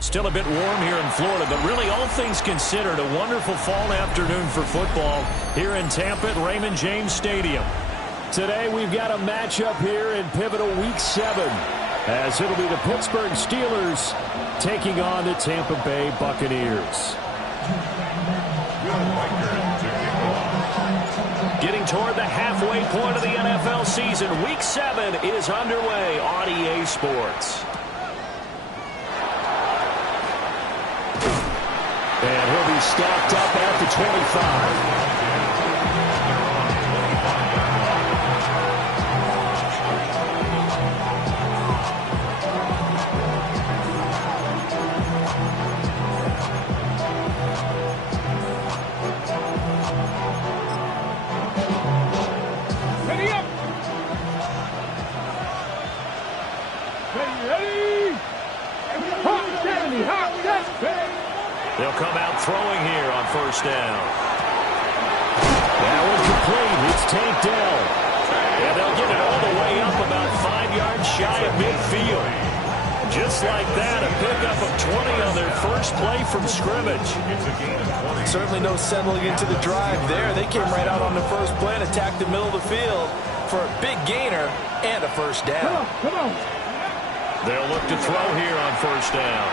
Still a bit warm here in Florida, but really all things considered, a wonderful fall afternoon for football here in Tampa at Raymond James Stadium. Today we've got a matchup here in pivotal Week 7, as it'll be the Pittsburgh Steelers taking on the Tampa Bay Buccaneers. Getting toward the halfway point of the NFL season, Week 7 is underway on EA Sports. And he'll be stopped up at the 25. They'll come out throwing here on first down. That one's complete. It's Tank Dell. And they'll get it all the way up about 5 yards shy of midfield. Just like that, a pickup of 20 on their first play from scrimmage. Certainly no settling into the drive there. They came right out on the first play and attacked the middle of the field for a big gainer and a first down. Come on. They'll look to throw here on first down.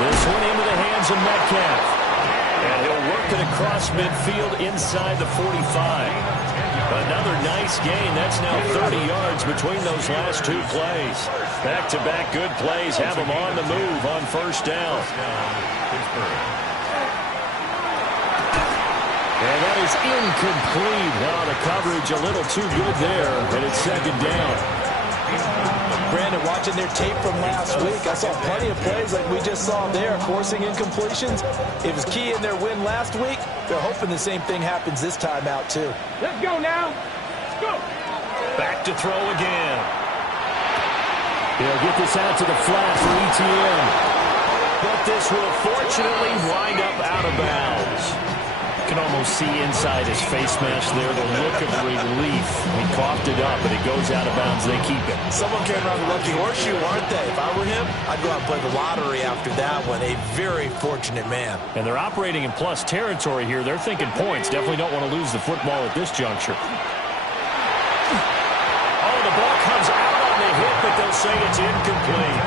This one into the hands of Metcalf. And he'll work it across midfield inside the 45. Another nice gain. That's now 30 yards between those last two plays. Back-to-back good plays have them on the move on first down. And that is incomplete. Wow, the coverage a little too good there. And it's second down. Brandon, watching their tape from last week, I saw plenty of plays like we just saw there, forcing incompletions. It was key in their win last week. They're hoping the same thing happens this time out, too. Let's go now. Let's go. Back to throw again. He'll get this out to the flat for ETN. But this will fortunately wind up out of bounds. You can almost see inside his face mask there the look of relief. He coughed it up, but it goes out of bounds. They keep it. Someone came around the lucky horseshoe, aren't they? If I were him, I'd go out and play the lottery after that one. A very fortunate man. And they're operating in plus territory here. They're thinking points. Definitely don't want to lose the football at this juncture. Oh, the ball comes out on the hit, but they'll say it's incomplete.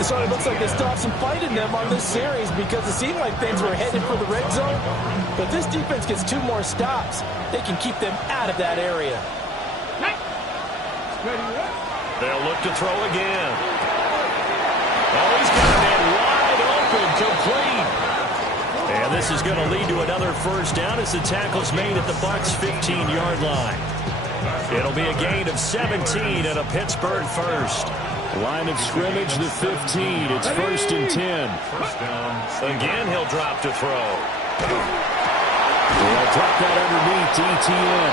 So it looks like they still have some fight in them on this series because it seemed like things were headed for the red zone. But this defense gets 2 more stops. They can keep them out of that area. They'll look to throw again. Oh, he's got a man wide open, complete. And this is going to lead to another first down as the tackle's made at the Bucs' 15-yard line. It'll be a gain of 17 and a Pittsburgh first. Line of scrimmage, the 15. It's first and 10. Again, he'll drop to throw. He'll drop that underneath to ETN.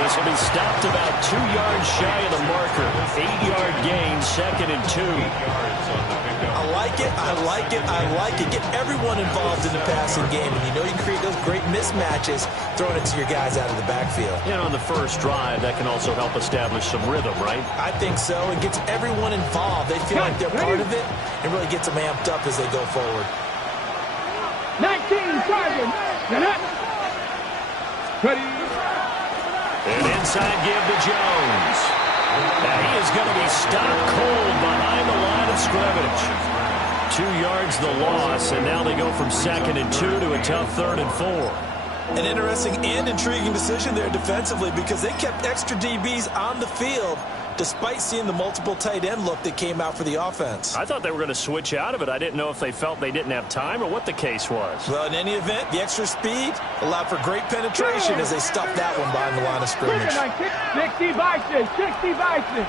This will be stopped about 2 yards shy of the marker. 8-yard gain, second and 2. I like it, I like it, I like it. Get everyone involved in the passing game. And you know you create those great mismatches throwing it to your guys out of the backfield. And on the first drive, that can also help establish some rhythm, right? I think so. It gets everyone involved. They feel like they're part of it and really gets them amped up as they go forward. 19, Sergeant. Ready. And inside give to Jones. Now he is going to be stopped cold behind the line of scrimmage. 2 yards the loss, and now they go from second and 2 to a tough third and 4. An interesting and intriguing decision there defensively because they kept extra DBs on the field despite seeing the multiple tight end look that came out for the offense. I thought they were going to switch out of it. I didn't know if they felt they didn't have time or what the case was. Well, in any event, the extra speed allowed for great penetration as they stuffed that one behind the line of scrimmage. 60 Bison, 60 Bison.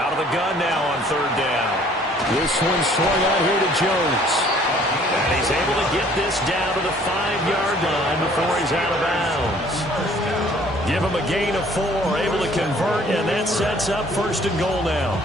Out of the gun now on third down. This one swung out here to Jones. And he's able to get this down to the 5-yard line before he's out of bounds. Give him a gain of 4, able to convert, and that sets up first and goal now.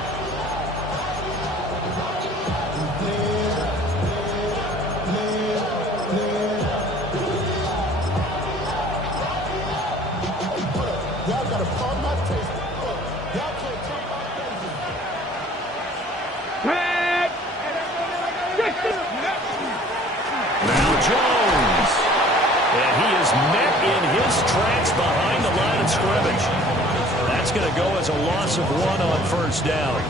behind the line of scrimmage. That's going to go as a loss of 1 on first down.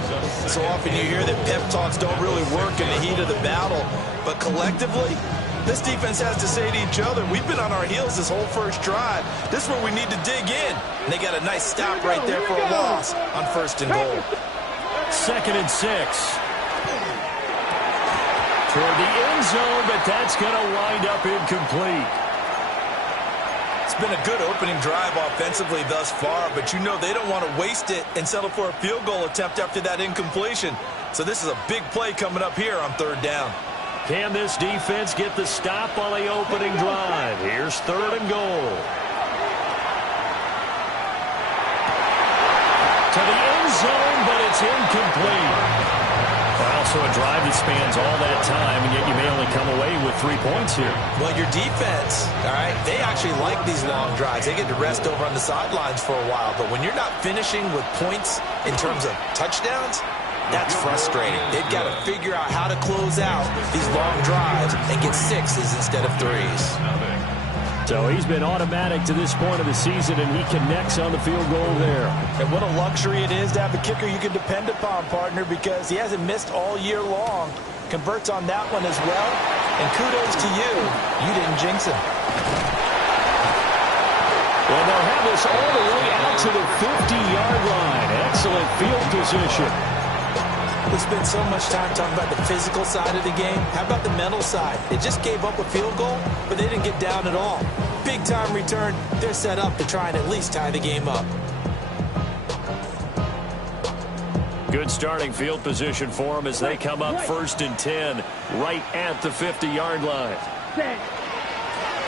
So often you hear that pep talks don't really work in the heat of the battle, but collectively, this defense has to say to each other, we've been on our heels this whole first drive. This is where we need to dig in. And they got a nice stop right there for a loss on 1st and goal. 2nd and 6. Toward the end zone, but that's going to wind up incomplete. It's been a good opening drive offensively thus far, but you know they don't want to waste it and settle for a field goal attempt after that incompletion. So this is a big play coming up here on 3rd down. Can this defense get the stop on the opening drive? Here's 3rd and goal. To the end zone, but it's incomplete. Well, so a drive that spans all that time, and yet you may only come away with 3 points here. Well, your defense, all right, they actually like these long drives. They get to rest over on the sidelines for a while, but when you're not finishing with points in terms of touchdowns, that's frustrating. They've got to figure out how to close out these long drives and get 6s instead of 3s. So he's been automatic to this point of the season, and he connects on the field goal there. And what a luxury it is to have a kicker you can depend upon, partner, because he hasn't missed all year long. Converts on that one as well. And kudos to you. You didn't jinx him. Well, they'll have this all the way out to the 50-yard line. Excellent field position. We spent so much time talking about the physical side of the game. How about the mental side? They just gave up a field goal, but they didn't get down at all. Big-time return. They're set up to try and at least tie the game up. Good starting field position for them as they come up 1st and 10, right at the 50-yard line.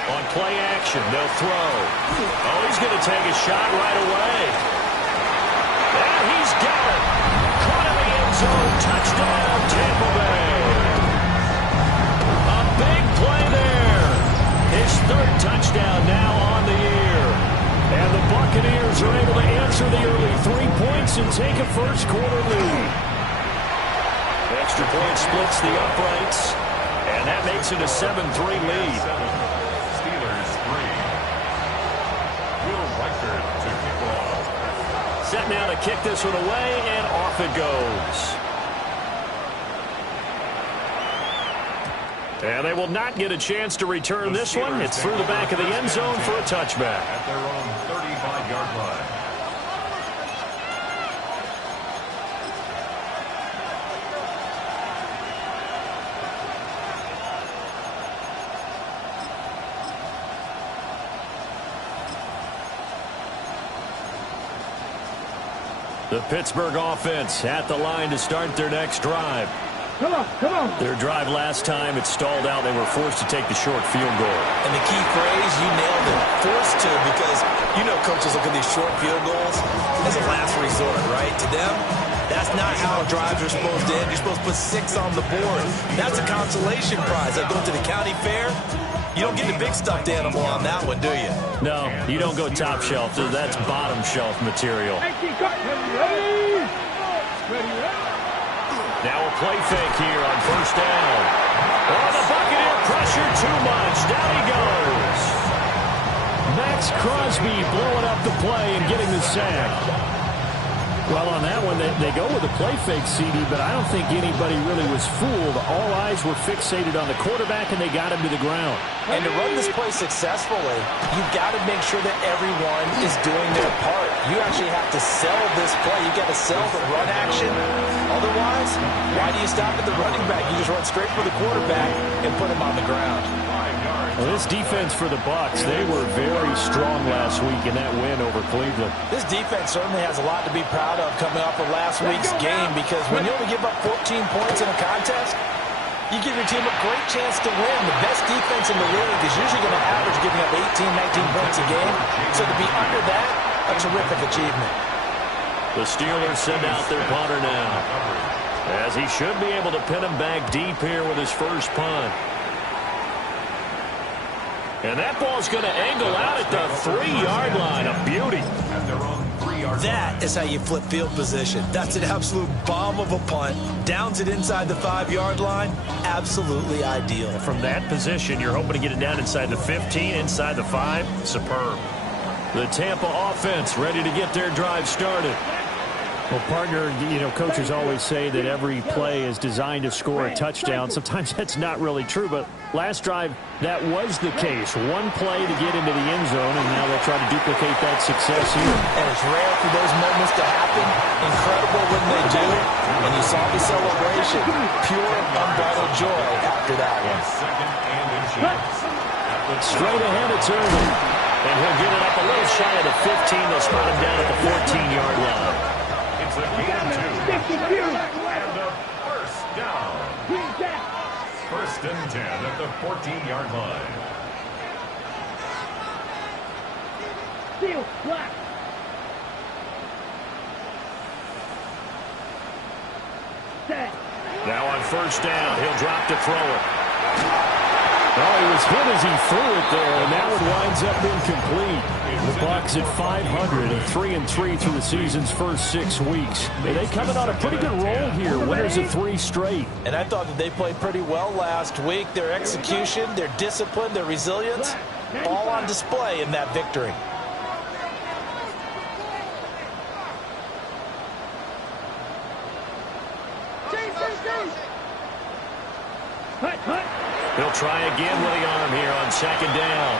On play action, they'll throw. Oh, he's going to take a shot right away. And he's got it. Caught in the end zone. Touchdown, Tampa Bay. A big play there. His 3rd touchdown now on the year. And the Buccaneers are able to answer the early 3 points and take a first-quarter lead. Extra point splits the uprights, and that makes it a 7-3 lead. Steelers 3. Will Reichard to kick off. Set now to kick this one away, and off it goes. And they will not get a chance to return this one. It's through the back of the end zone for a touchback. At their own 35-yard line. The Pittsburgh offense at the line to start their next drive. Come on, come on. Their drive last time, it stalled out. They were forced to take the short field goal. And the key phrase, you nailed it, forced to, because you know coaches look at these short field goals as a last resort, right? To them, that's not how drives are supposed to end. You're supposed to put 6 on the board. That's a consolation prize. Like going to the county fair, you don't get the big stuffed animal on that one, do you? No, you don't go top shelf. That's bottom shelf material. Now a play fake here on 1st down. Oh, the Buccaneer pressure too much. Down he goes. Max Crosby blowing up the play and getting the sack. Well, on that one, they go with a play fake, CD, but I don't think anybody really was fooled. All eyes were fixated on the quarterback, and they got him to the ground. And to run this play successfully, you've got to make sure that everyone is doing their part. You actually have to sell this play. You've got to sell the run action. Otherwise, why do you stop at the running back? You just run straight for the quarterback and put him on the ground. Well, this defense for the Bucs, they were very strong last week in that win over Cleveland. This defense certainly has a lot to be proud of coming off of last week's game, because when you only give up 14 points in a contest, you give your team a great chance to win. The best defense in the league is usually going to average giving up 18, 19 points a game. So to be under that, a terrific achievement. The Steelers send out their punter now, as he should be able to pin him back deep here with his first punt. And that ball's going to angle out at the 3-yard line. A beauty. That is how you flip field position. That's an absolute bomb of a punt. Downs it inside the 5-yard line. Absolutely ideal. From that position, you're hoping to get it down inside the 15, inside the 5. Superb. The Tampa offense ready to get their drive started. Well, partner, coaches always say that every play is designed to score a touchdown. Sometimes that's not really true, but last drive, that was the case. One play to get into the end zone, and now they'll try to duplicate that success here. And it's rare for those moments to happen. Incredible when they do. And you saw the celebration. Pure, unbridled joy after that one. Straight ahead, it's early. And he'll get it up a little shy of the 15. They'll spot him down at the 14-yard line. It's a gain of 2. And a first down. First and 10 at the 14-yard line. Steel, black. Set. Now on first down, he'll drop to throw it. Oh, he was hit as he threw it there, and that one winds up incomplete. The Bucs at 500 and 3-3 through the season's first 6 weeks. They coming on a pretty good roll here. Winners of 3 straight. And I thought that they played pretty well last week. Their execution, their discipline, their resilience, all on display in that victory. He'll try again with the arm here on second down.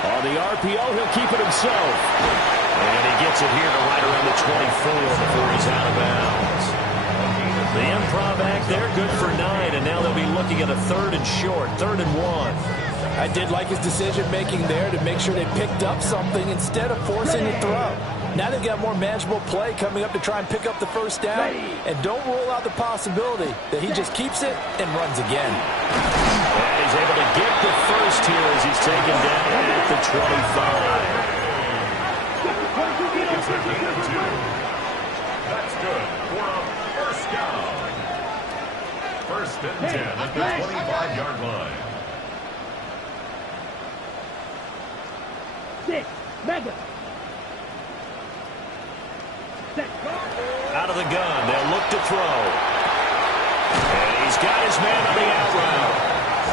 On the RPO, he'll keep it himself. And he gets it here to right around the 24 before he's out of bounds. The improv act there, good for 9, and now they'll be looking at a 3rd and short, 3rd and 1. I did like his decision-making there to make sure they picked up something instead of forcing the throw. Now they've got more manageable play coming up to try and pick up the first down. And don't rule out the possibility that he just keeps it and runs again. And he's able to get the first here as he's taken down at the 25. It's a gain of 2. That's good for a first down. First and 10 at the 25-yard line. 6, mega. Out of the gun, they'll look to throw. And he's got his man on the out route.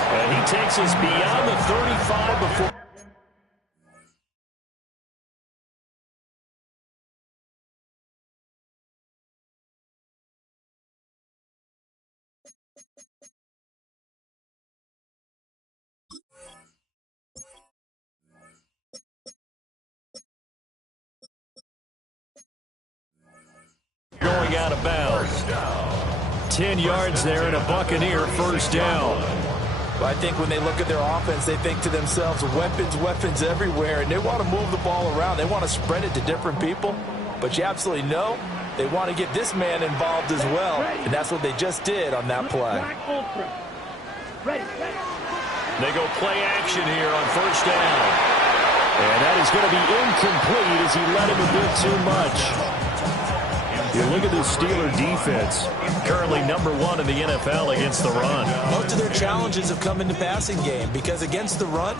And he takes us beyond the 35 before. Going out of bounds. 10 yards there and a Buccaneer first down. But I think when they look at their offense, they think to themselves, weapons everywhere, and they want to move the ball around. They want to spread it to different people. But you absolutely know they want to get this man involved as well, and that's what they just did on that play. They go play action here on first down. And that is going to be incomplete as he let him a bit too much. You look at this Steeler defense, currently number 1 in the NFL against the run. Most of their challenges have come in the passing game because against the run,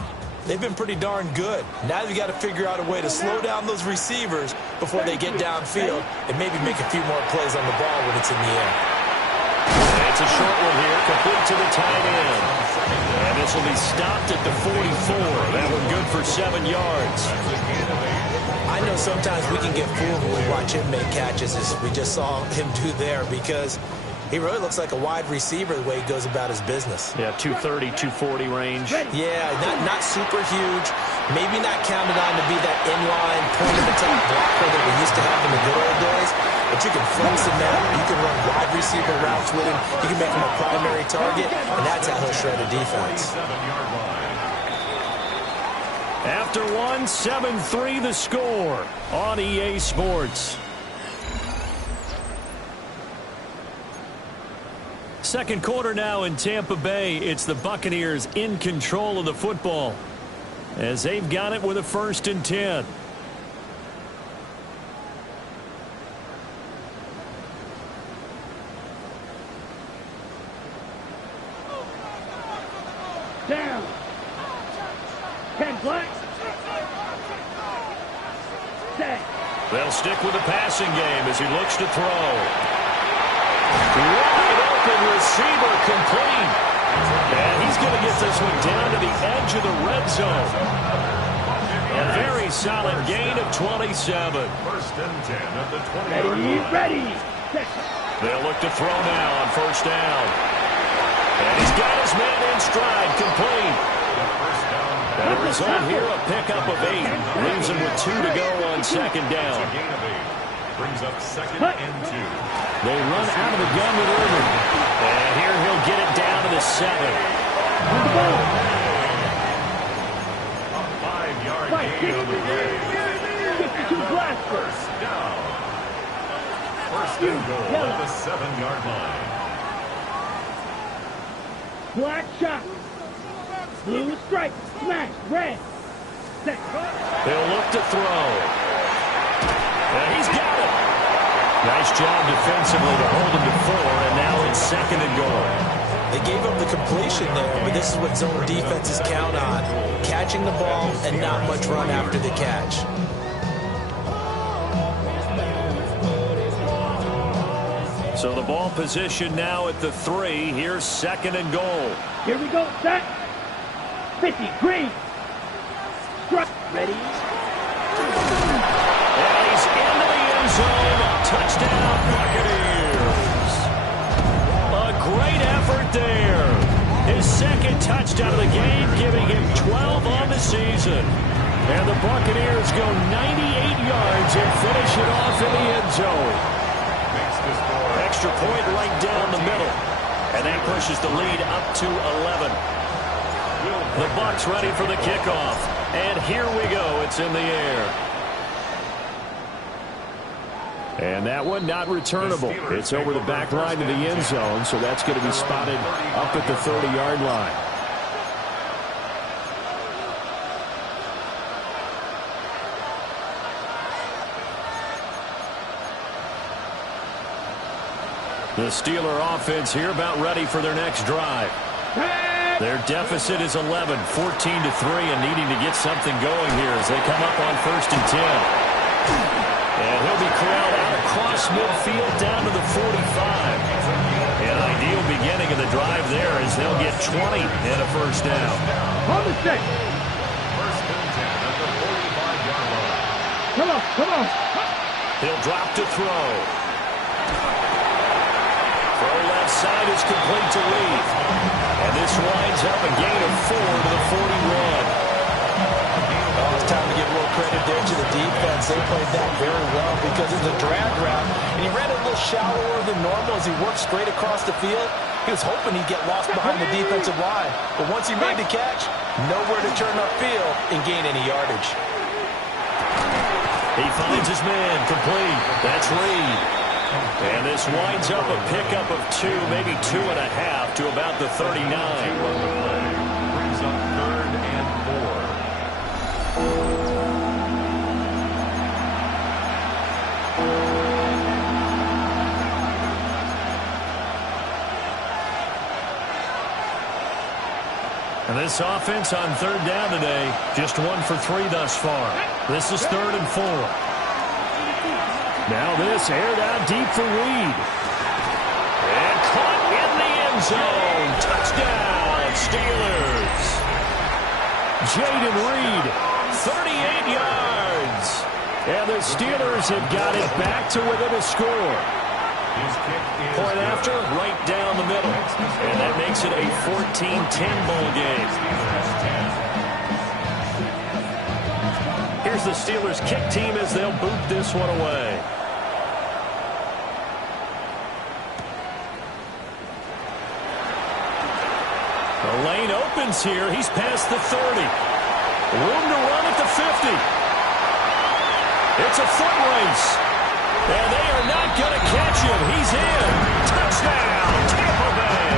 they've been pretty darn good. Now they've got to figure out a way to slow down those receivers before they get downfield and maybe make a few more plays on the ball when it's in the air. And it's a short one here, complete to the tight end. And this will be stopped at the 44. That one good for 7 yards. I know sometimes we can get fooled when we watch him make catches, as we just saw him do there, because he really looks like a wide receiver the way he goes about his business. Yeah, 230, 240 range. Yeah, not super huge. Maybe not counted on to be that inline point-of-attack blocker that we used to have in the good old days. But you can flex him out. You can run wide receiver routes with him. You can make him a primary target, and that's how he'll shred a defense. After one, 7-3 the score on EA Sports. Second quarter now in Tampa Bay. It's the Buccaneers in control of the football as they've got it with a 1st and 10. Down. 10 black. Set. They'll stick with the passing game as he looks to throw. Wide open receiver complete. And he's going to get this one down to the edge of the red zone. A very solid gain of 27. First and 10 at the 20. Ready. Set. They'll look to throw now on first down. And he's got his man in stride, complete. First down. And the result here, a pickup of 8. Leaves him with 2 to go on second down. A gain of 8. Brings up second and 2. They run out of the gun with Irvin. And here he'll get it down to the 7. On the ball. A 5-yard Fight. gain on the play. 52 blaster. First down. First and goal at the 7-yard line. Black shot. Blue stripe. Smash. Red. Set. They'll look to throw. And he's got it. Nice job defensively to hold him to 4, and now it's second and goal. They gave up the completion there, but this is what zone defenses count on. Catching the ball and not much run after the catch. So the ball position now at the 3. Here's second and goal. Here we go. Set. 50. Green. Strike. Ready. And he's into the end zone. Touchdown, Buccaneers. A great effort there. His second touchdown of the game, giving him 12 on the season. And the Buccaneers go 98 yards and finish it off in the end zone. Extra point right down the middle. And that pushes the lead up to 11. The Bucs ready for the kickoff. And here we go. It's in the air. And that one not returnable. It's over the back line to the end zone, so that's going to be spotted up at the 30-yard line. The Steeler offense here about ready for their next drive. Their deficit is 11, 14-3, and needing to get something going here as they come up on first and 10. And he'll be corralled out across midfield down to the 45. An ideal beginning of the drive there as they'll get 20 and a first down. On the 6. First and 10 at the 45-yard line. Come on. He'll drop to throw. Throw left side is complete to Reed. And this winds up a gain of 4 to the 41. Oh, it's time to give a little credit there to the defense. They played that very well because it's a drag route. And he ran a little shallower than normal as he worked straight across the field. He was hoping he'd get lost behind the defensive line. But once he made the catch, nowhere to turn upfield and gain any yardage. He finds his man complete. That's Reed. And this winds up a pickup of 2, maybe 2.5 to about the 39. Brings up third and 4. And this offense on third down today, just 1 for 3 thus far. This is third and 4. Now this aired out deep for Reed. And caught in the end zone. Touchdown, Steelers. Jaden Reed, 38 yards. and the Steelers have got it back to within a score. Point after, right down the middle. And that makes it a 14-10 ball game. Here's the Steelers kick team as they'll boot this one away. The lane opens here. He's past the 30. Room to run at the 50. It's a foot race. And they are not going to catch him. He's in. Touchdown, Tampa Bay.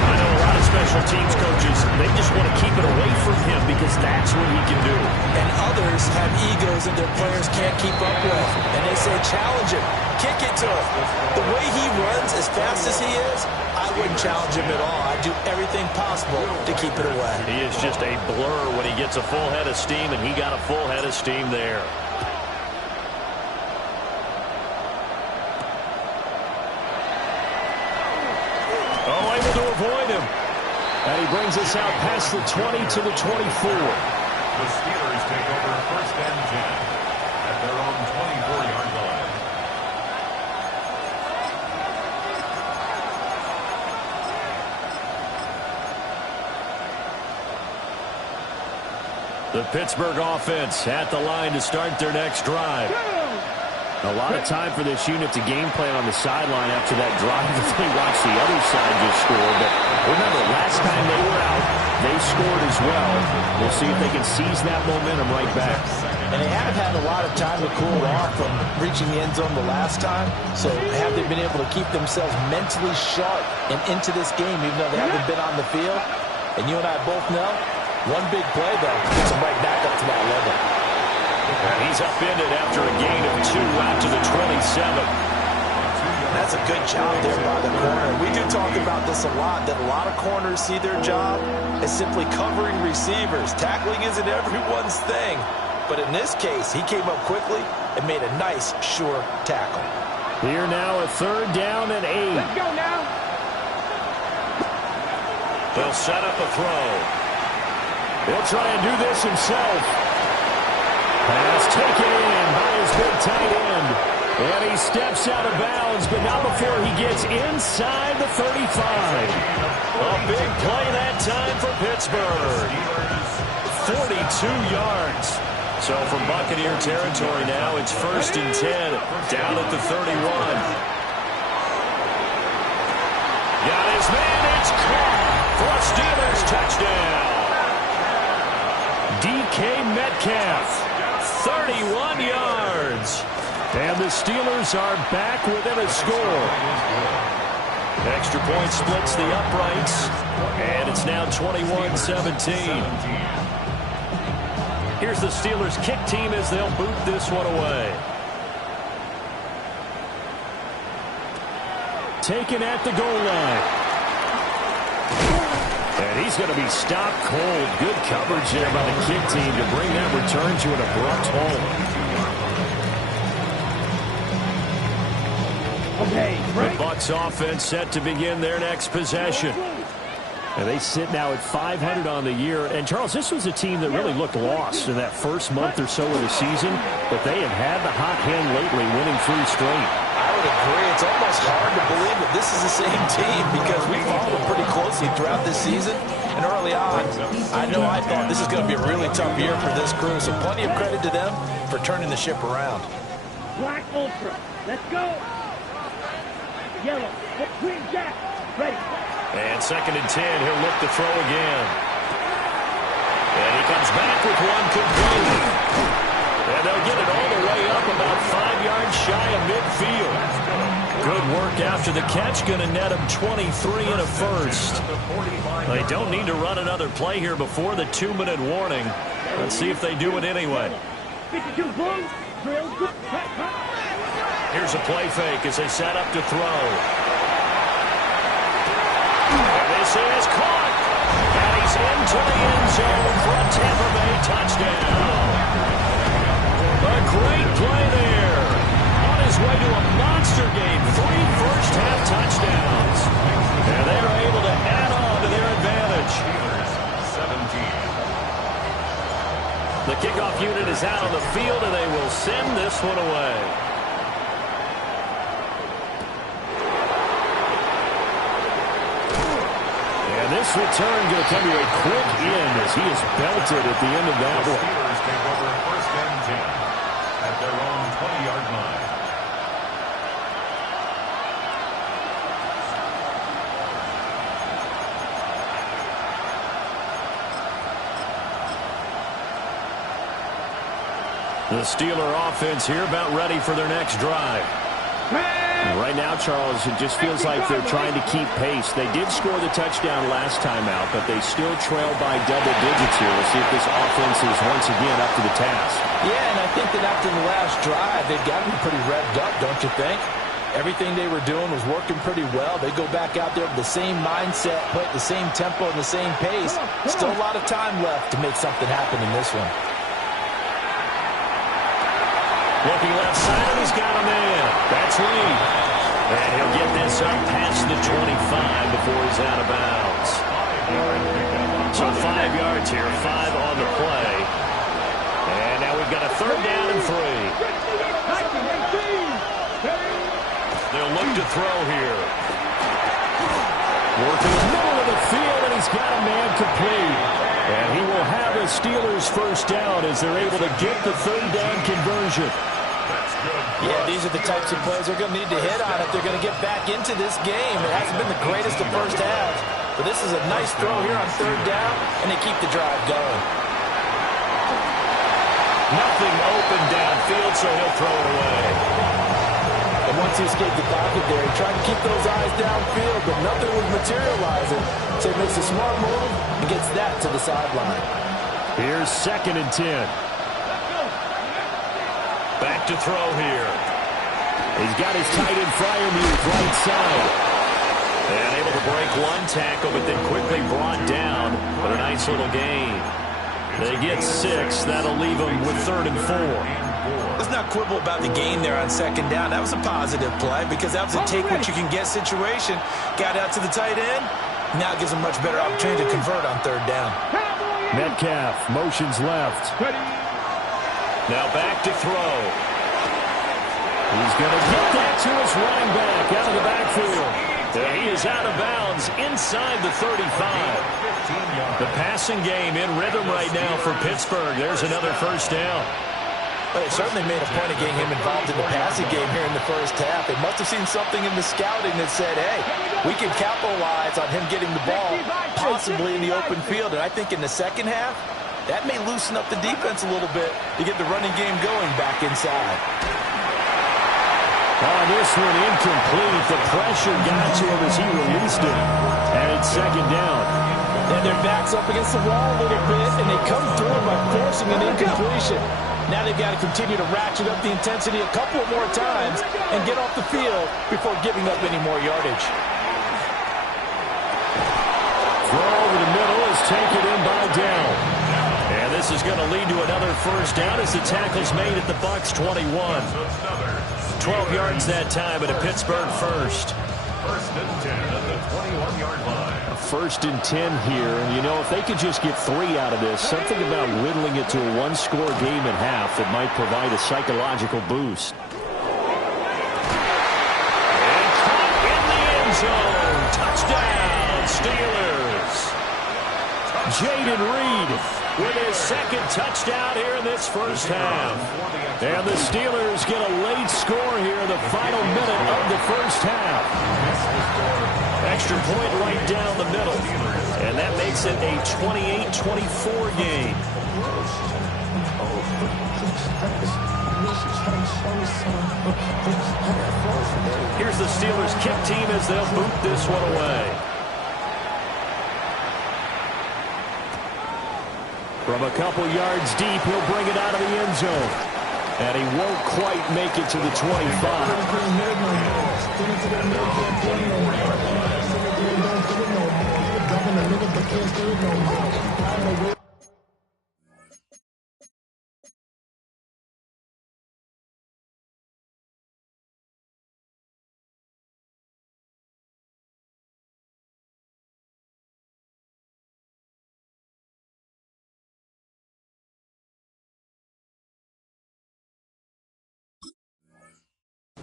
I know a lot of special teams coaches, they just want to keep it away from him because that's what he can do. And others have egos that their players can't keep up with. And they say, challenge him. Kick it to him. The way he runs as fast as he is, I wouldn't challenge him at all. I'd do everything possible to keep it away. He is just a blur when he gets a full head of steam, and he got a full head of steam there. Oh, able to avoid him. And he brings us out past the 20 to the 24. The Steelers take over 1st and 10 at their own 24-yard line. The Pittsburgh offense at the line to start their next drive. A lot of time for this unit to game plan on the sideline after that drive if they watch the other side just score. But remember, last time they were out, they scored as well. We'll see if they can seize that momentum right back. And they haven't had a lot of time to cool off from reaching the end zone the last time. So have they been able to keep themselves mentally sharp and into this game even though they haven't been on the field? And you and I both know, one big play, though, gets them right back up to that level. And he's upended after a gain of 2 out to the 27. That's a good job there by the corner. We do talk about this a lot, that a lot of corners see their job as simply covering receivers. Tackling isn't everyone's thing. But in this case, he came up quickly and made a nice, sure tackle. Here now, a 3rd down and 8. Let's go now. They'll set up a throw. He'll try and do this himself. Pass taken in by his big tight end. And he steps out of bounds, but not before he gets inside the 35. A big play that time for Pittsburgh. 42 yards. So from Buccaneer territory now, it's 1st and 10, down at the 31. Got his man, it's caught for a Steelers touchdown. DK Metcalf, 31 yards. And the Steelers are back within a score. Extra point splits the uprights, and it's now 21-17. Here's the Steelers kick team as they'll boot this one away. Taken at the goal line. And he's going to be stopped cold. Good coverage there by the kick team to bring that return to an abrupt halt. Okay, The Bucs offense set to begin their next possession. And they sit now at 500 on the year. And, Charles, this was a team that really looked lost in that first month or so of the season. But they have had the hot hand lately, winning 3 straight. I would agree. It's almost hard to believe that this is the same team because we followed them pretty closely throughout this season. And early on, I know I thought this is going to be a really tough year for this crew. So plenty of credit to them for turning the ship around. Black Ultra. Let's go. Yellow. Green Jack. Ready. And 2nd and 10, he'll look to throw again. And he comes back with one complete. And they'll get it all the way up about 5 yards shy of midfield. Good work after the catch, going to net him 23 and a first. They don't need to run another play here before the 2-minute warning. Let's see if they do it anyway. 52 Blue. Drill. Here's a play fake as they set up to throw. This is caught, and he's into the end zone for a Tampa Bay touchdown. A great play there. On his way to a monster game, 3 first-half touchdowns. And they are able to add on to their advantage. 17. The kickoff unit is out on the field, and they will send this one away. This return going to come to a quick end as he is belted at the end of that one. The Steelers take over 1st and 10 at their own 20-yard line. The Steeler offense here about ready for their next drive. Right now, Charles, it just feels like they're trying to keep pace. They did score the touchdown last time out, but they still trail by double digits here. We'll see if this offense is once again up to the task. Yeah, and I think that after the last drive, they've got to be pretty revved up, don't you think? Everything they were doing was working pretty well. They go back out there with the same mindset, put the same tempo and the same pace. Still a lot of time left to make something happen in this one. Looking left side, and he's got a man. That's Lee. And he'll get this up past the 25 before he's out of bounds. So 5 yards here, 5 on the play. And now we've got a 3rd down and 3. They'll look to throw here. Working the middle of the field, and he's got a man complete. And he will have a Steelers 1st down as they're able to get the 3rd down conversion. Yeah, these are the types of plays they're going to need to hit on if they're going to get back into this game. It hasn't been the greatest of first halves, but this is a nice throw here on 3rd down, and they keep the drive going. Nothing open downfield, so he'll throw it away. And once he escaped the pocket there, he tried to keep those eyes downfield, but nothing was materializing. So he makes a smart move and gets that to the sideline. Here's 2nd and 10. Back to throw here. He's got his tight end Fryermuth right side. And able to break one tackle, but then quickly brought down with a nice little gain. They get 6. That'll leave them with 3rd and 4. Let's not quibble about the gain there on 2nd down. That was a positive play because that was a take-what-you-can-get situation. Got out to the tight end. Now gives them a much better opportunity to convert on 3rd down. Metcalf motions left. Now back to throw. He's going to get that to his running back out of the backfield. He is out of bounds inside the 35. The passing game in rhythm right now for Pittsburgh. There's another 1st down. But they certainly made a point of getting him involved in the passing game here in the 1st half. They must have seen something in the scouting that said, hey, we can capitalize on him getting the ball, possibly in the open field. And I think in the 2nd half, that may loosen up the defense a little bit to get the running game going back inside. On this one, incomplete. The pressure got to him as he released it. And it's 2nd down. And their backs up against the wall a little bit, and they come through by forcing an incompletion. Now they've got to continue to ratchet up the intensity a couple more times and get off the field before giving up any more yardage. Throw over the middle is taken in by Dell. And this is going to lead to another 1st down as the tackle's made at the Bucs 21. 12 yards that time, and a Pittsburgh 1st. 1st and 10 at the 21-yard line. 1st and 10 here, and you know, if they could just get 3 out of this, something about whittling it to a 1-score game at half that might provide a psychological boost. And caught in the end zone. Touchdown, Steelers. Jaden Reed with his 2nd touchdown here in this 1st half. And the Steelers get a late score here in the final minute of the 1st half. Extra point right down the middle. And that makes it a 28-24 game. Here's the Steelers kick team as they'll boot this one away. From a couple yards deep, he'll bring it out of the end zone. And he won't quite make it to the 25.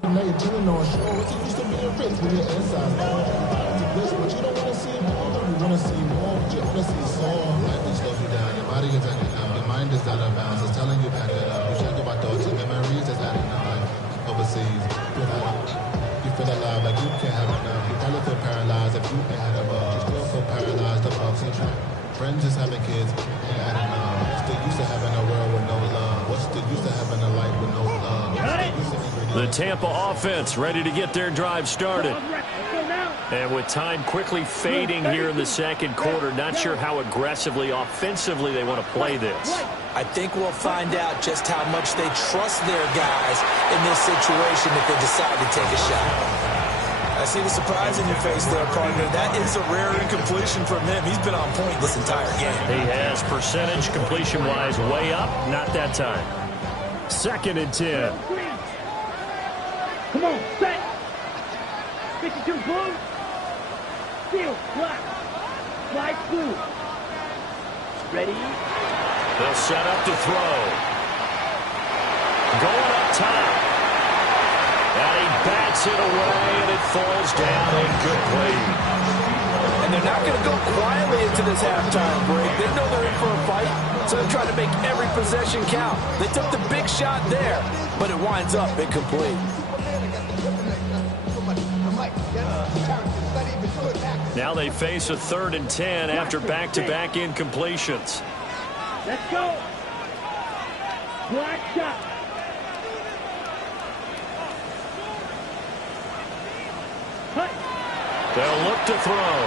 Now you're telling on show. It's used to be a race with your inside. But you don't want to see more. You want to see more. But you want to see some. Life will slow you down. Your body is acting up. Your mind is out of bounds. It's telling you back it up. You check about thoughts and memories that's adding up. Like overseas. You feel alive like you can't have enough. You probably feel paralyzed if you ain't had a bug. You still feel paralyzed above. See, friends just having kids ain't adding up. What's the use of having a world with no love? What's the use of having a life with no love? The Tampa offense ready to get their drive started. And with time quickly fading here in the 2nd quarter, not sure how aggressively, offensively they want to play this. I think we'll find out just how much they trust their guys in this situation if they decide to take a shot. I see the surprise in your face there, partner. That is a rare incompletion from him. He's been on point this entire game. He has percentage completion-wise way up. Not that time. 2nd and 10. Come on, set. 52 blue. Steel, black. Flag blue. Ready? They'll set up to throw. Going up top. And he bats it away, and it falls down incomplete. And they're not going to go quietly into this halftime break. They know they're in for a fight, so they're trying to make every possession count. They took the big shot there, but it winds up incomplete. Now they face a 3rd and 10 after back-to-back incompletions. Let's go. Black shot. Cut. They'll look to throw.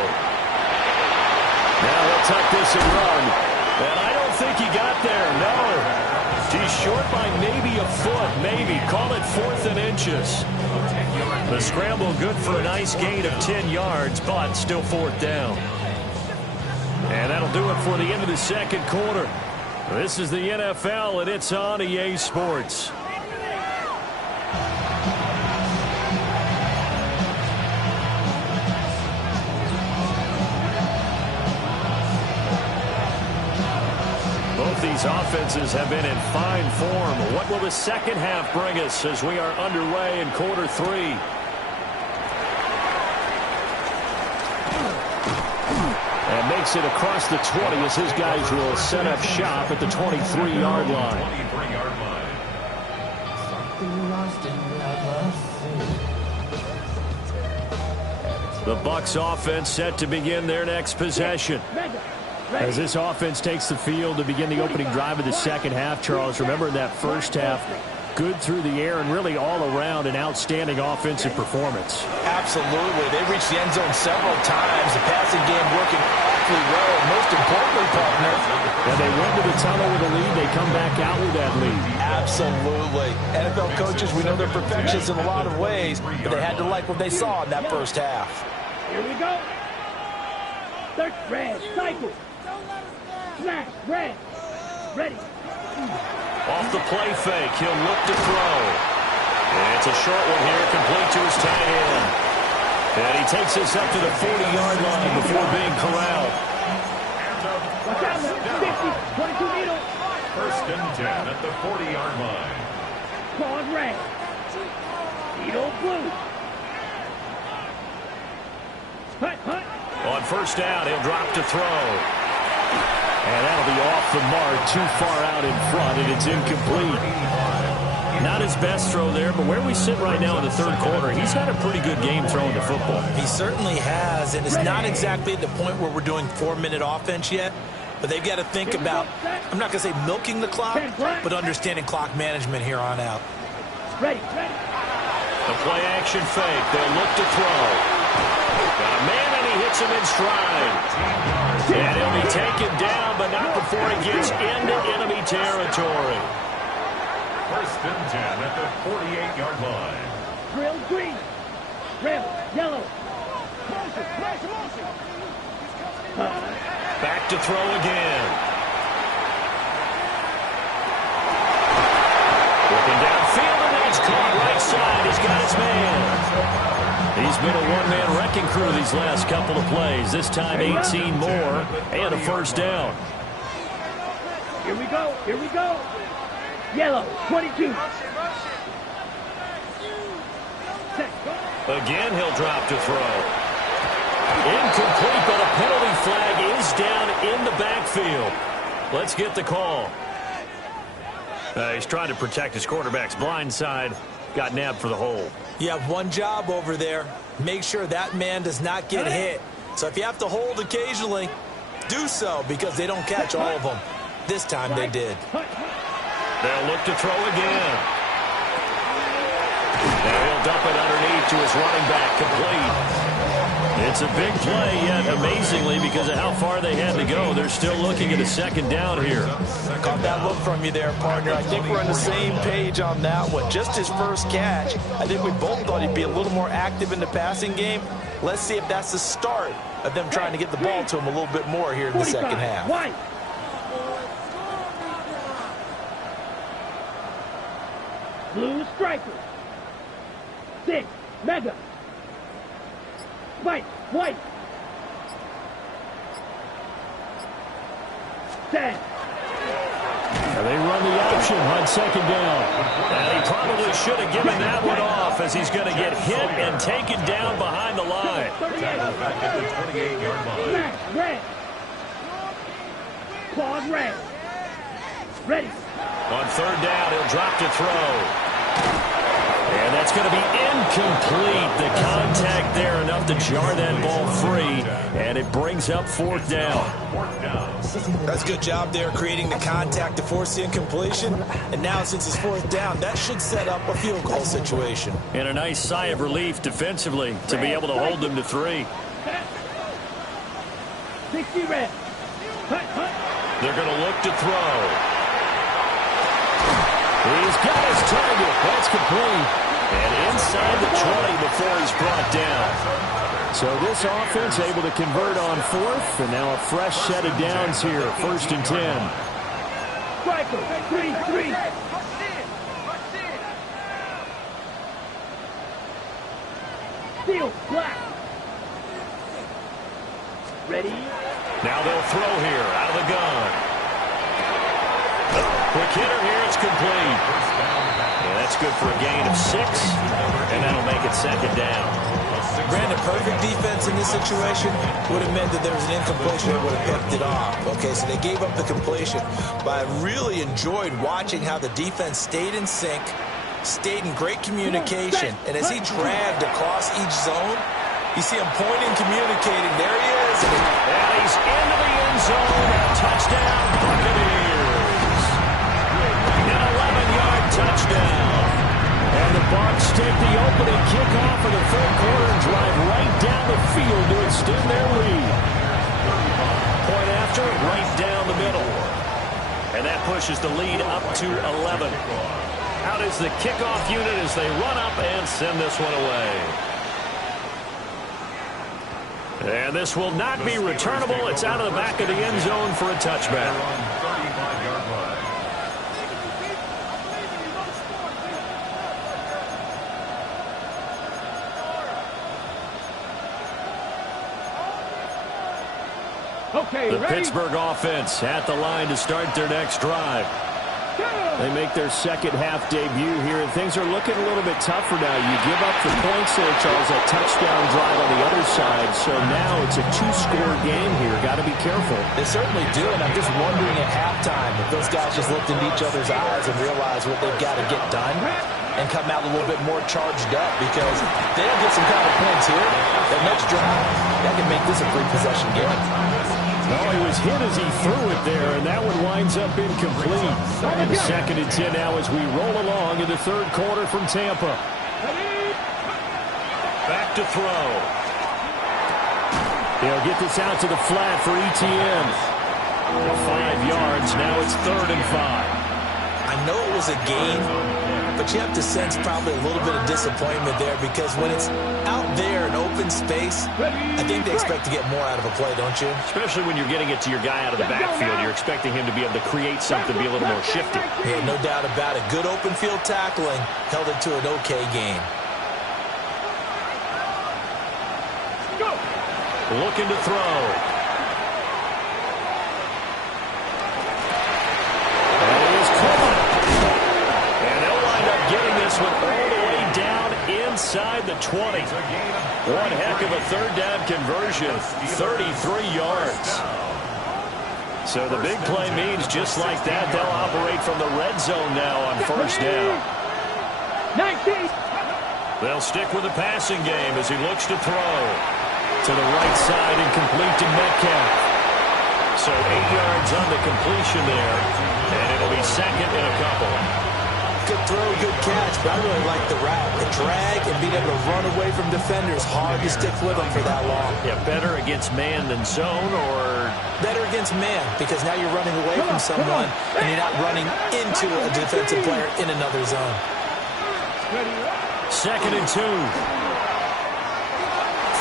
Now he'll tuck this and run. And I don't think he got there, no. He's short by maybe a foot, maybe. Call it 4th and inches. The scramble good for a nice gain of 10 yards, but still 4th down. And that'll do it for the end of the second quarter. This is the NFL, and it's on EA Sports. Both these offenses have been in fine form. What will the second half bring us as we are underway in quarter 3? And makes it across the 20 as his guys will set up shop at the 23-yard line. The Bucs offense set to begin their next possession. As this offense takes the field to begin the opening drive of the second half, Charles, remember in that first half, good through the air and really all around an outstanding offensive performance. Absolutely. They reached the end zone several times. The passing game working awfully well. And most importantly, partner, and they went to the tunnel with a lead. They come back out with that lead. Absolutely. NFL coaches, we know they're perfectionists in a lot of ways, but they had to like what they saw in that first half. Here we go. Third red, cycle. Smash, red. Ready. Off the play fake, he'll look to throw. And it's a short one here, complete to his tight end. And he takes this up to the 40-yard line before being corralled. Watch out, 50, 22 needle. 1st and 10 at the 40-yard line. Clawed red. Needle blue. Hut, hut. On 1st down, he'll drop to throw. And that'll be off the mark, too far out in front, and it's incomplete. Not his best throw there, but where we sit right now in the third quarter, he's had a pretty good game throwing the football. He certainly has, and it's not exactly at the point where we're doing 4-minute offense yet, but they've got to think about, I'm not going to say milking the clock, but understanding clock management here on out. Ready. The play action fake, they'll look to throw. Got a man, and he hits him in stride. And he'll be taken down, but not before he gets into enemy territory. 1st and 10 at the 48-yard line. Drill green. Rail yellow. Back to throw again. Looking downfield, and that's caught right side. He's got his man. He's been a one-man wrecking crew these last couple of plays. This time 18 more and a 1st down. Here we go. Here we go. Yellow, 22. Again, he'll drop to throw. Incomplete, but a penalty flag is down in the backfield. Let's get the call. He's trying to protect his quarterback's blind side. Got nabbed for the hold. You have one job over there. Make sure that man does not get hit. So if you have to hold occasionally, do so, because they don't catch all of them. This time they did. They'll look to throw again. Now he'll dump it underneath to his running back, complete. It's a big play, yet amazingly, because of how far they had to go, they're still looking at a 2nd down here. Caught that look from you there, partner. I think we're on the same page on that one. Just his first catch. I think we both thought he'd be a little more active in the passing game. Let's see if that's the start of them trying to get the ball to him a little bit more here in the second half. White. Blue striker. 6, mega. White. 10. And they run the option on second down. And he probably should have given that one off as he's going to get hit and taken down behind the line. Tackle back at the 28-yard line. Red. Pause red. Ready. On third down, he'll drop to throw. And that's going to be incomplete. The contact there enough to jar that ball free. And it brings up fourth down. That's a good job there creating the contact to force the incompletion. And now since it's fourth down, that should set up a field goal situation. And a nice sigh of relief defensively to be able to hold them to 3. 60 red. They're going to look to throw. He's got his target. That's complete. And inside the 20 before he's brought down. So this offense able to convert on fourth, and now a fresh set of downs here, 1st and 10. Striker, 3-3. Steel, black. Ready? Now they'll throw here out of the gun. Quick hitter here, it's complete. Yeah, that's good for a gain of 6, and that'll make it second down. Brandon, perfect defense in this situation would have meant that there was an incompletion that would have picked it off. Okay, so they gave up the completion, but I really enjoyed watching how the defense stayed in sync, stayed in great communication, and as he dragged across each zone, you see him pointing, communicating. There he is. And he's into the end zone. Touchdown, Buccaneers. An 11-yard touchdown. And the Bucs take the opening kickoff of the third quarter and drive right down the field to extend their lead. Point after, right down the middle. And that pushes the lead up to 11. Out is the kickoff unit as they run up and send this one away. And this will not be returnable. It's out of the back of the end zone for a touchback. Okay, the ready? Pittsburgh offense at the line to start their next drive. They make their second half debut here, and things are looking a little bit tougher now. You give up the points there, Charles, that touchdown drive on the other side. So now it's a 2-score game here. Got to be careful. They certainly do, and I'm just wondering at halftime if those guys just looked into each other's eyes and realized what they've got to get done and come out a little bit more charged up, because they don't get some kind of points here. That next drive, that can make this a three-possession game. Well, he was hit as he threw it there, and that one winds up incomplete. And 2nd and 10 now as we roll along in the third quarter from Tampa. Back to throw. They'll get this out to the flat for ETN. 5 yards, now it's 3rd and 5. I know it was a gain, but you have to sense probably a little bit of disappointment there, because when it's out there in open space, I think they expect to get more out of a play, don't you? Especially when you're getting it to your guy out of the backfield. You're expecting him to be able to create something, be a little more shifty. Yeah, no doubt about it. Good open field tackling held it to an okay gain. Looking to throw. Inside the 20. One heck of a third down conversion. 33 yards. So the big play means just like that, they'll operate from the red zone now on 1st down. 19. They'll stick with the passing game as he looks to throw. To the right side and complete to Metcalf. So 8 yards on the completion there. And it'll be 2nd and a couple. Good throw, good catch, but I really like the route. The drag and being able to run away from defenders. Hard to stick with them for that long. Yeah, better against man than zone, or? Better against man, because now you're running away from someone and you're not running into a defensive player in another zone. 2nd and 2.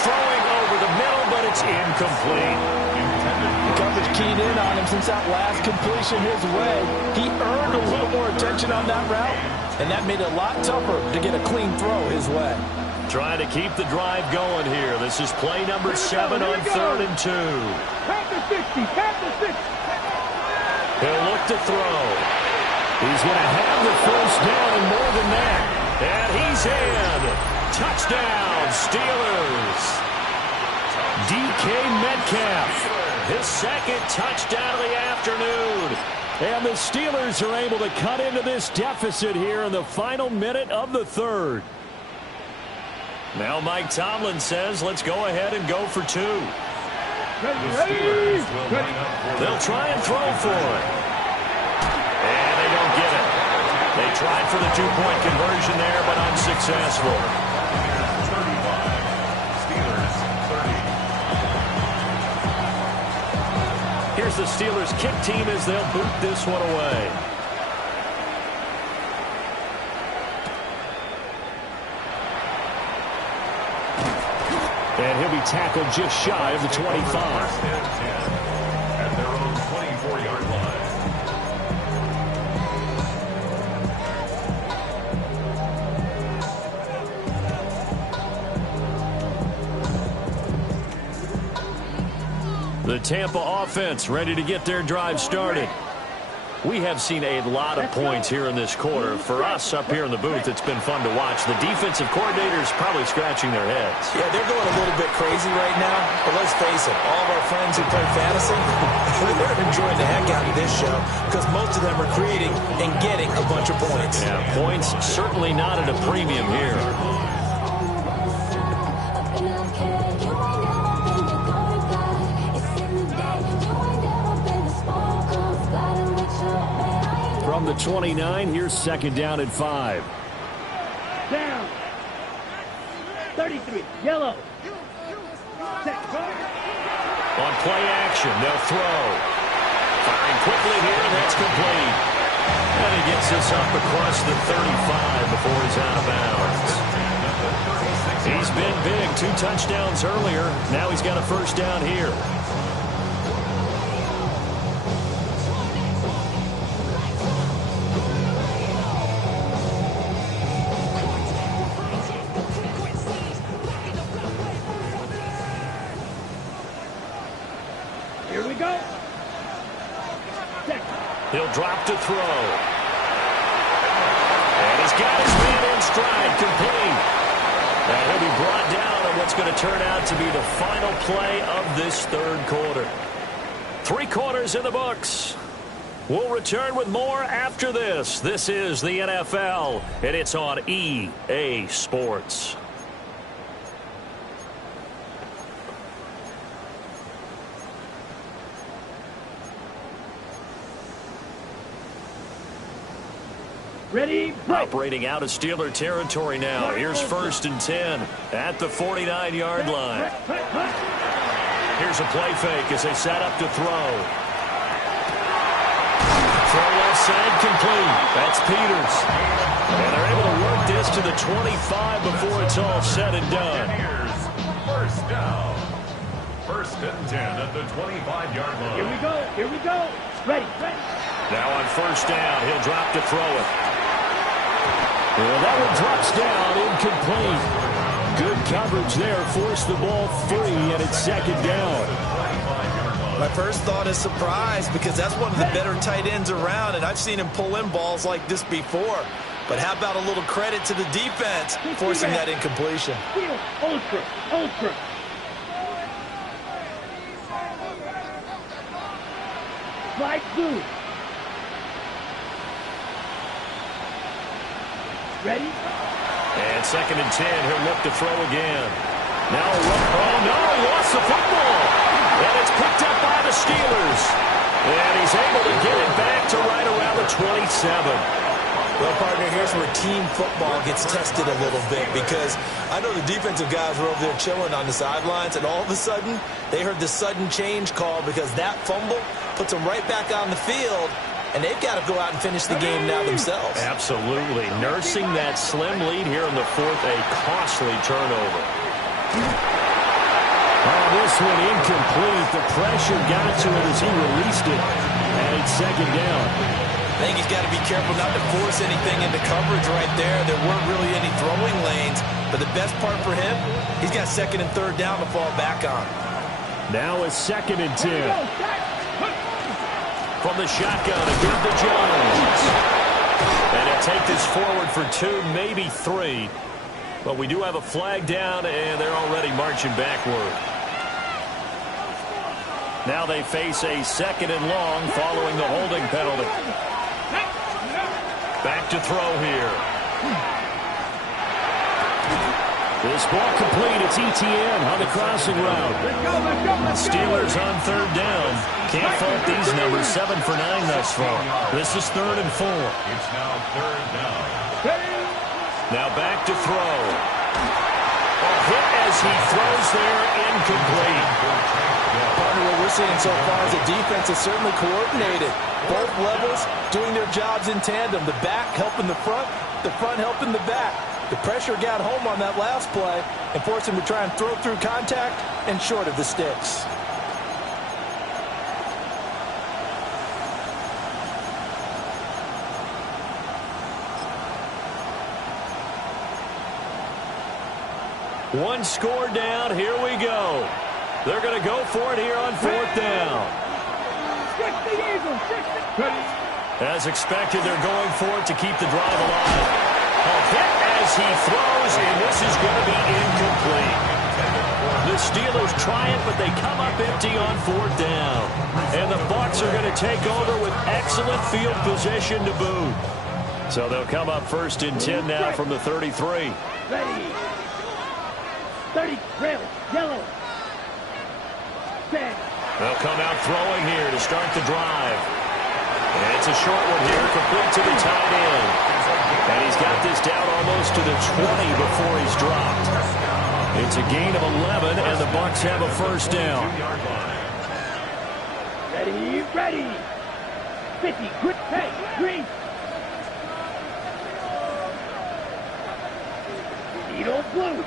Throwing over the middle, but it's incomplete. Coverage keyed in on him since that last completion his way. He earned a little more attention on that route, and that made it a lot tougher to get a clean throw his way. Trying to keep the drive going here. This is play number 7 on 3rd and 2. Past the 60, past the 60. He'll look to throw. He's going to have the first down and more than that. And he's in. Touchdown, Steelers. DK Metcalf, his second touchdown of the afternoon. And the Steelers are able to cut into this deficit here in the final minute of the third. Now Mike Tomlin says, let's go ahead and go for two. They'll try and throw for it. And they don't get it. They tried for the two-point conversion there, but unsuccessful. 35. Steelers 30. Here's the Steelers kick team as they'll boot this one away. And he'll be tackled just shy of the 25. First and 10 at their own 24-yard line. The Tampa offense ready to get their drive started. We have seen a lot of points here in this quarter. For us up here in the booth, it's been fun to watch. The defensive coordinators probably scratching their heads. Yeah, they're going a little bit crazy right now. But let's face it, all of our friends who play fantasy, they're enjoying the heck out of this show because most of them are creating and getting a bunch of points. Yeah, points certainly not at a premium here. From the 29, here's second down at 5. Down. 33. Yellow. On play action, they'll throw. Firing quickly here, and that's complete. And he gets this up across the 35 before he's out of bounds. He's been big. 2 touchdowns earlier. Now he's got a first down here. Here we go. He'll drop to throw. And he's got his man in stride, complete. And he'll be brought down on what's going to turn out to be the final play of this third quarter. 3 quarters in the books. We'll return with more after this. This is the NFL, and it's on EA Sports. Ready, break. Operating out of Steeler territory now. Here's first and 10 at the 49-yard line. Here's a play fake as they set up to throw. Throw left side complete. That's Peters. And they're able to work this to the 25 before it's all said and done. Here's first down. First and 10 at the 25-yard line. Here we go. Here we go. Ready, ready. Now on first down, he'll drop to throw it. Well, that one drops down, incomplete. Good coverage there, forced the ball free, and it's second down. My first thought is surprise because that's one of the better tight ends around, and I've seen him pull in balls like this before. But how about a little credit to the defense forcing that incompletion? Ultra, ultra. Slide through. Ready? And second and 10, he'll look to throw again. Now a run. Oh, no, lost the football. And it's picked up by the Steelers. And he's able to get it back to right around the 27. Well, partner, here's where team football gets tested a little bit because I know the defensive guys were over there chilling on the sidelines, and all of a sudden, they heard the sudden change call because that fumble puts them right back on the field, and they've got to go out and finish the game now themselves. Absolutely. Nursing that slim lead here in the fourth, a costly turnover. Oh, this one incomplete. The pressure got to it as he released it. And it's second down. I think he's got to be careful not to force anything into coverage right there. There weren't really any throwing lanes. But the best part for him, he's got second and third down to fall back on. Now a second and 10. from the shotgun. A good to Jones. And he'll take this forward for 2, maybe 3. But we do have a flag down, and they're already marching backward. Now they face a 2nd and long following the holding penalty. Back to throw here. This ball complete. It's ETN on the crossing route. Steelers on 3rd down. Can't fault these numbers. 7 for 9 thus far. This is 3rd and 4. It's now 3rd down. Now back to throw. A hit as he throws there, incomplete. Partner, what we're seeing so far is the defense is certainly coordinated. Both levels doing their jobs in tandem. The back helping the front helping the back. The pressure got home on that last play and forced him to try and throw through contact and short of the sticks. One score down. Here we go. They're going to go for it here on 4th down. As expected, they're going for it to keep the drive alive. A hit as he throws, and this is going to be incomplete. The Steelers try it, but they come up empty on 4th down. And the Bucs are going to take over with excellent field position to boot. So they'll come up 1st and 10 now from the 33. Ready. 30, red, yellow. Set. They'll come out throwing here to start the drive. And it's a short one here, complete to the tight end. And he's got this down almost to the 20 before he's dropped. It's a gain of 11, and the Bucs have a 1st down. Ready, ready. 50, green, hey, green. Needle blue.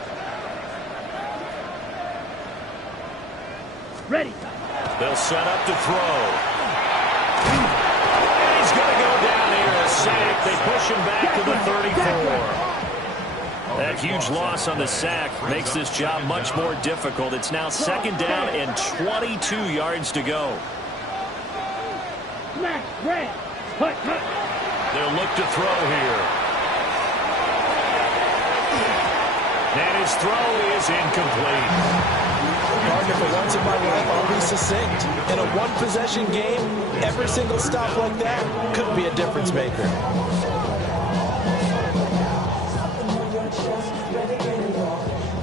Ready. They'll set up to throw. And he's going to go down here, a sack. They push him back to the 34. That huge loss on the sack makes this job much more difficult. It's now 2nd down and 22 yards to go. Smash, red. Hut, hut. They'll look to throw here. And his throw is incomplete. Partner, for once in my life, I'll be succinct. In a one-possession game, every single stop like that could be a difference maker.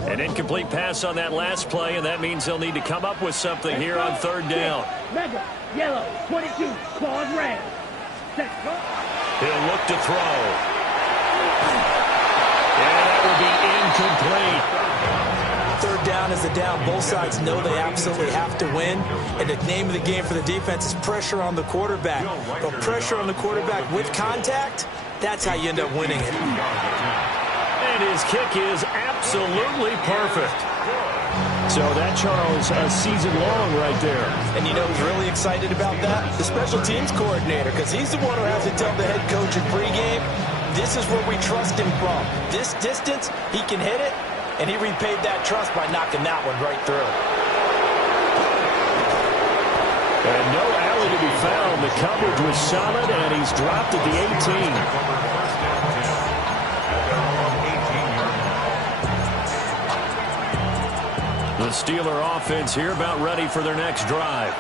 An incomplete pass on that last play, and that means they'll need to come up with something here on 3rd down. Mega, yellow, 22, claws red. Set. He'll look to throw. And that will be incomplete. 3rd down is a down. Both sides know they absolutely have to win. And the name of the game for the defense is pressure on the quarterback. But pressure on the quarterback with contact, that's how you end up winning it. And his kick is absolutely perfect. So that, Charles, a season long right there. And you know who's really excited about that? The special teams coordinator, because he's the one who has to tell the head coach in pregame, this is where we trust him from. This distance, he can hit it. And he repaid that trust by knocking that one right through. And no alley to be found. The coverage was solid, and he's dropped at the 18. The Steeler offense here about ready for their next drive.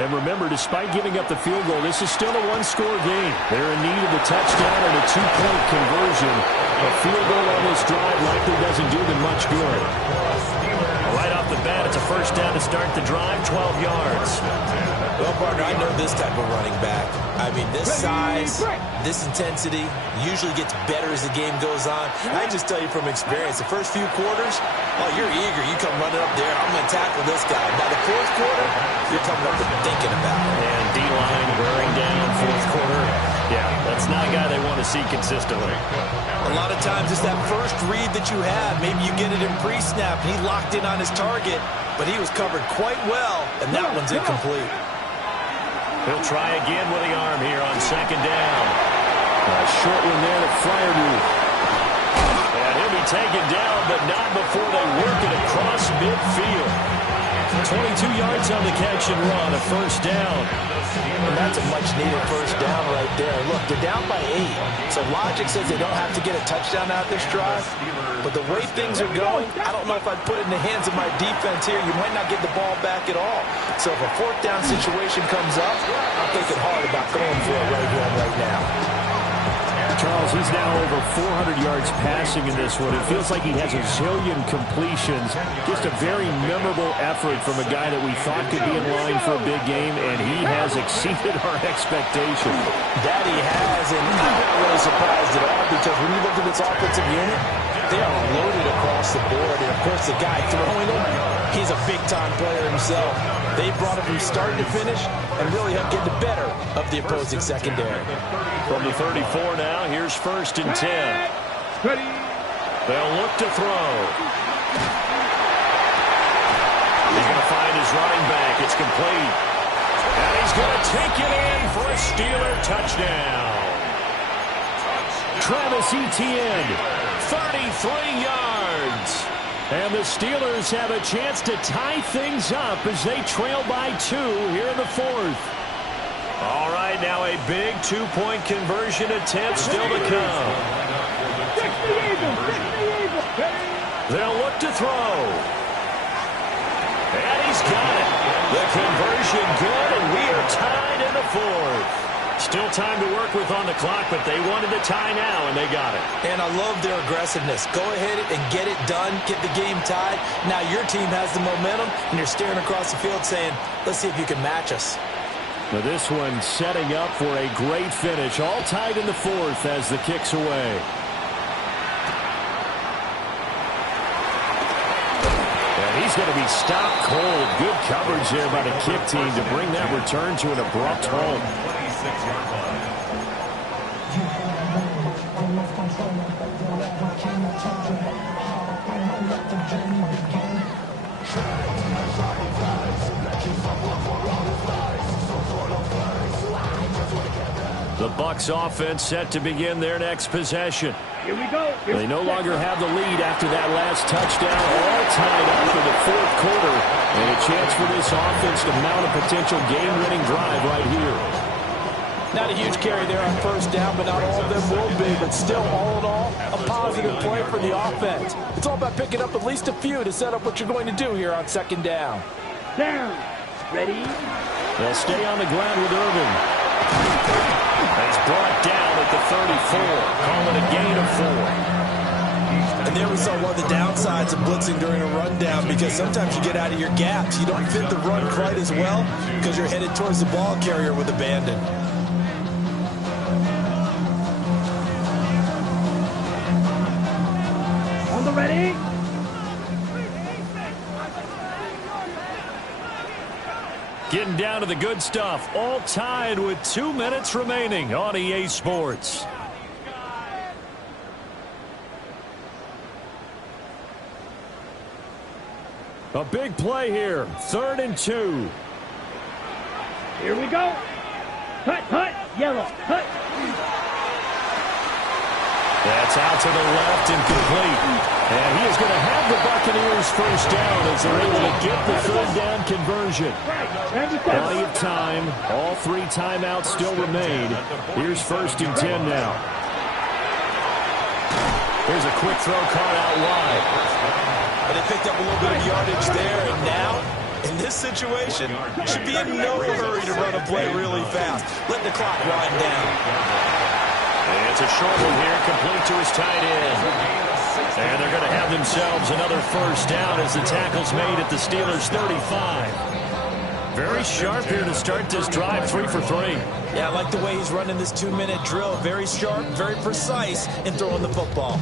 And remember, despite giving up the field goal, this is still a one-score game. They're in need of a touchdown and a two-point conversion. A field goal on this drive likely doesn't do them much good. Right off the bat, it's a 1st down to start the drive, 12 yards. Well, partner, I know this type of running back. I mean, this size, this intensity usually gets better as the game goes on. I just tell you from experience, the first few quarters, oh, you're eager. You come running up there, I'm going to tackle this guy. By the 4th quarter, you're coming up and thinking about it. And D-line wearing down 4th quarter. Yeah, that's not a guy they want to see consistently. A lot of times it's that first read that you have. Maybe you get it in pre-snap, and he locked in on his target, but he was covered quite well, and that one's incomplete. He'll try again with the arm here on 2nd down. A short one there to Fryermuth. And he'll be taken down, but not before they work it across midfield. 22 yards on the catch and run, a first down. And that's a much-needed first down right there. Look, they're down by 8, so logic says they don't have to get a touchdown out this drive. But the way things are going, I don't know if I'd put it in the hands of my defense here. You might not get the ball back at all. So if a fourth down situation comes up, I'm thinking hard about going for it right here and right now. Charles, he's now over 400 yards passing in this one. It feels like he has a zillion completions. Just a very memorable effort from a guy that we thought could be in line for a big game, and he has exceeded our expectations. That he has, and I'm not really surprised at all, because when you look at this offensive unit, they are loaded across the board. And, of course, the guy throwing them, he's a big-time player himself. They brought him from start to finish and really helped get the better of the opposing secondary. From the 34 now, here's 1st and 10. They'll look to throw. He's going to find his running back. It's complete. And he's going to take it in for a Steeler touchdown. Travis Etienne, 33 yards. And the Steelers have a chance to tie things up as they trail by 2 here in the 4th. All right, now a big 2-point conversion attempt still to come. They'll look to throw. And he's got it. The conversion good, and we are tied in the 4th. Still time to work with on the clock, but they wanted to tie now, and they got it. And I love their aggressiveness. Go ahead and get it done, get the game tied. Now your team has the momentum, and you're staring across the field saying, let's see if you can match us. Now this one setting up for a great finish. All tied in the 4th as the kick's away. And he's going to be stopped cold. Good coverage there by the kick team to bring that return to an abrupt halt. 26-yard line. The Bucs offense set to begin their next possession. Here we go. They no longer have the lead after that last touchdown. All tied up in the 4th quarter. And a chance for this offense to mount a potential game-winning drive right here. Not a huge carry there on first down, but not all of them will be. But still, all in all, a positive play for the offense. It's all about picking up at least a few to set up what you're going to do here on 2nd down. Down. Ready? They'll stay on the ground with Irvin. He's brought down at the 34. Call it a gain of 4. And there we saw one of the downsides of blitzing during a rundown, because sometimes you get out of your gaps. You don't fit the run quite as well because you're headed towards the ball carrier with abandon. On the ready? Getting down to the good stuff. All tied with 2 minutes remaining on EA Sports. A big play here. 3rd and 2. Here we go. Hut. Yellow. Hut. That's out to the left and complete. And he is going to have the Buccaneers first down as they're able to get the 3rd down conversion. Plenty of time. All 3 timeouts still remain. Here's 1st and 10 now. Here's a quick throw caught out wide. But they picked up a little bit of yardage there, and now, in this situation, should be in no hurry to run a play really fast. Let the clock wind down. And it's a short one here, complete to his tight end. And they're going to have themselves another first down as the tackle's made at the Steelers' 35. Very sharp here to start this drive, 3 for 3. Yeah, I like the way he's running this 2-minute drill. Very sharp, very precise in throwing the football.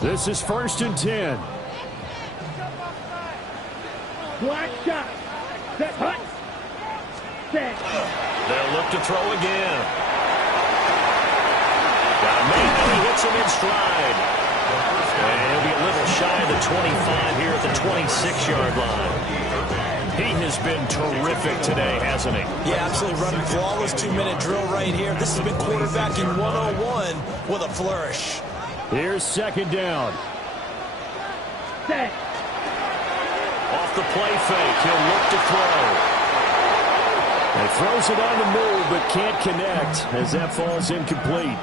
This is 1st and 10. Black shot. Set. Hut. Set. They'll look to throw again. Got a man, and he hits him in stride. And he'll be a little shy of the 25 here at the 26-yard line. He has been terrific today, hasn't he? Yeah, absolutely running flawless 2-minute drill right here. This has been quarterbacking 101 with a flourish. Here's second down. Set. Off the play fake, he'll look to throw. He throws it on the move, but can't connect as that falls incomplete.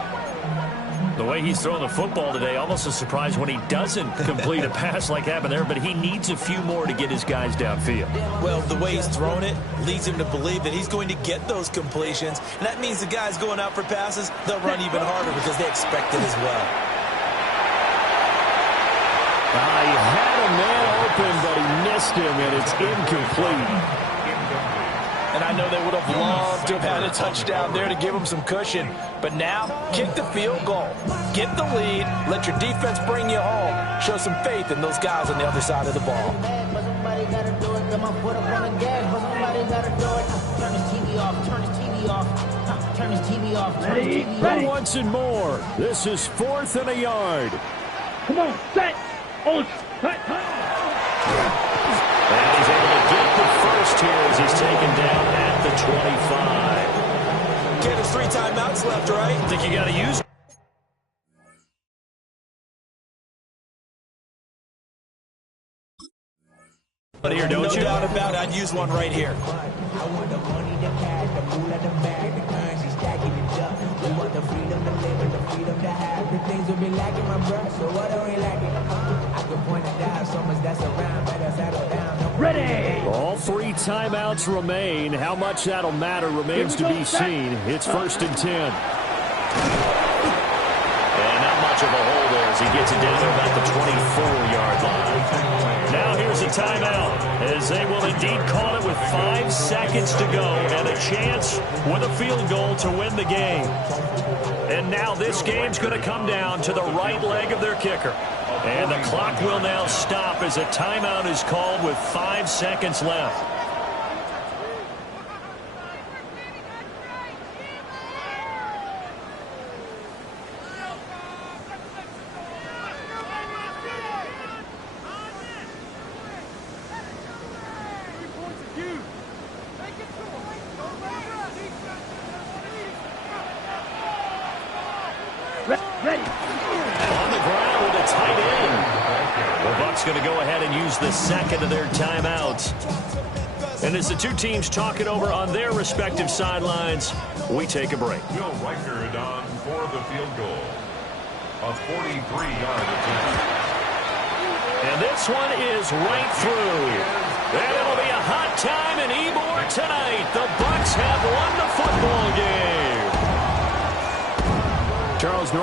The way he's throwing the football today, almost a surprise when he doesn't complete a pass like happened there, but he needs a few more to get his guys downfield. Well, the way he's thrown it leads him to believe that he's going to get those completions. And that means the guys going out for passes, they'll run even harder because they expect it as well. He had a man open, but he missed him, and it's incomplete. And I know they would have loved to have had a touchdown there to give them some cushion. But now, kick the field goal. Get the lead. Let your defense bring you home. Show some faith in those guys on the other side of the ball. Ready. Once and more. This is 4th and a yard. Come on, set. Oh, set. And he's able to get the first here as he's taken down at the 25. Okay, there's 3 timeouts left, right? Think you got to use one here, don't you? No doubt about it. I'd use one right here. I want the money, the cash, the food at the bag, the currency stacking it up. We want the freedom to live and the freedom to have. The things will be lacking, my bro, so what are we lacking? I could point it out, so much that's around, better settle down. Ready. All 3 timeouts remain. How much that'll matter remains to be seen. It's 1st and 10. And not much of a hole there as he gets it down to about the 24-yard line. Now here's a timeout as they will indeed call it with 5 seconds to go and a chance with a field goal to win the game. And now this game's going to come down to the right leg of their kicker. And the clock will now stop as a timeout is called with 5 seconds left. Ready. On the ground with a tight end. The Bucs going to go ahead and use the second of their timeouts. And as the two teams talk it over on their respective sidelines, we take a break. Will Reichard on for the field goal. A 43-yard attempt. And this one is right through. And it'll be a hot time in Ybor tonight. The Bucs have won the football game. Charles North.